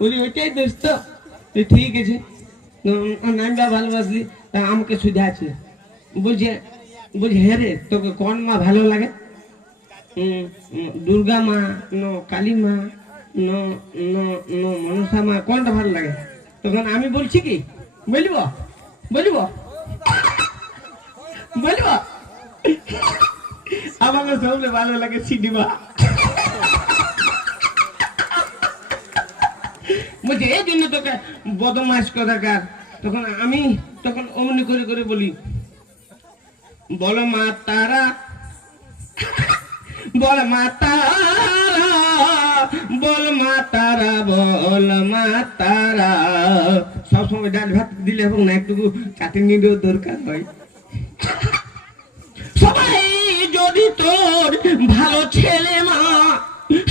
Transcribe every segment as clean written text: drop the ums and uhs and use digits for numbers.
বলি ওইটাই দোষ তো ঠিক আছে নামটা ভালোবাসলি তা আমাকে সুধা আছে বলছে বলছে হ্যাঁ রে তোকে কোন মা ভালো লাগে দুর্গা মা নো কালী মা নো নো নো মনসা মা কোনটা ভালো লাগে তখন আমি বলছি কি বলব বলব বলব আমাকে সবচেয়ে ভালো লাগে সিডি মা বলছে এই জন্য তোকে বদমাস কথাকার তখন আমি তখন অমনি করে করে বলি বলো মা তারা বল মা তারা বল মা তারা বল মা তারা সবসময় ডাল ভাত দিলে এবং না একটু চাটনিরও দরকার হয় সবাই যদি তোর ভালো ছেলে মা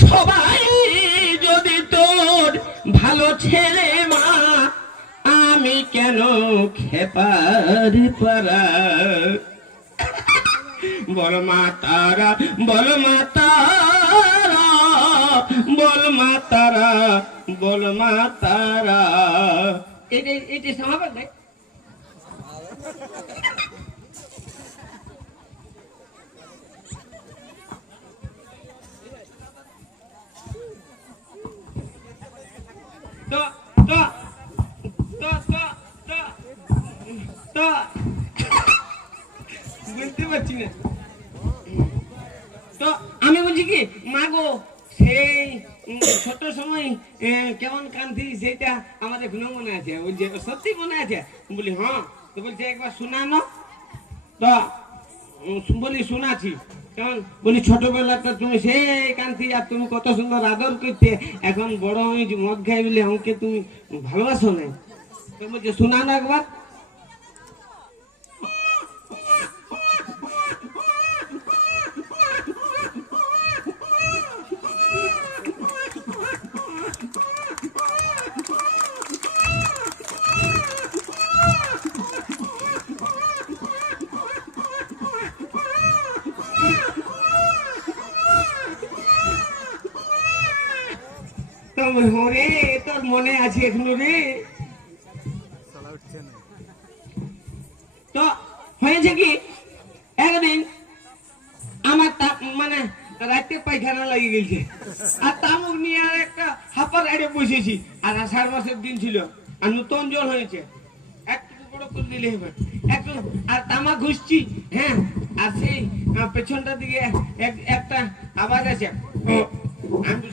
সবাই যদি তোর ভালো ছেলে মা আমি কেন খেপার পারা বল মা তারা বল মা তারা বল মা তারা বল মা তারা এটাই সমাবেশ ভাই তো তো তো তো তো বুঝতে পারছি না তো আমি বলছি কি মা গো সেই ছোট সময় কেমন কান্তি সেটা আমার এখনো মনে আছে বলছে সত্যি মনে আছে বলি হ্যাঁ তো বলছে একবার শোনানো তো বলি শোনাছি কেমন বলি ছোটবেলাটা তুমি সেই কান্তি আর তুমি কত সুন্দর আদর করতে এখন বড় হয়েছি মদ খাই বলে আমাকে তুমি ভালোবাসো না তো বলছে শোনানো একবার রে তোর মনে আছে এখনো রে তো হয়েছে কি একদিন আমার মানে রাতে পায়খানা লাগিয়ে গেছে আর তামুক নিয়ে আর একটা হাঁপার আড়ে বসেছি আর 8 মাসের দিন ছিল আর নতুন জল হয়েছে একটু বড় করে দিলে হবে একটু আর তামা ঘুষছি হ্যাঁ আর সেই পেছনটার দিকে একটা আওয়াজ আছে আমি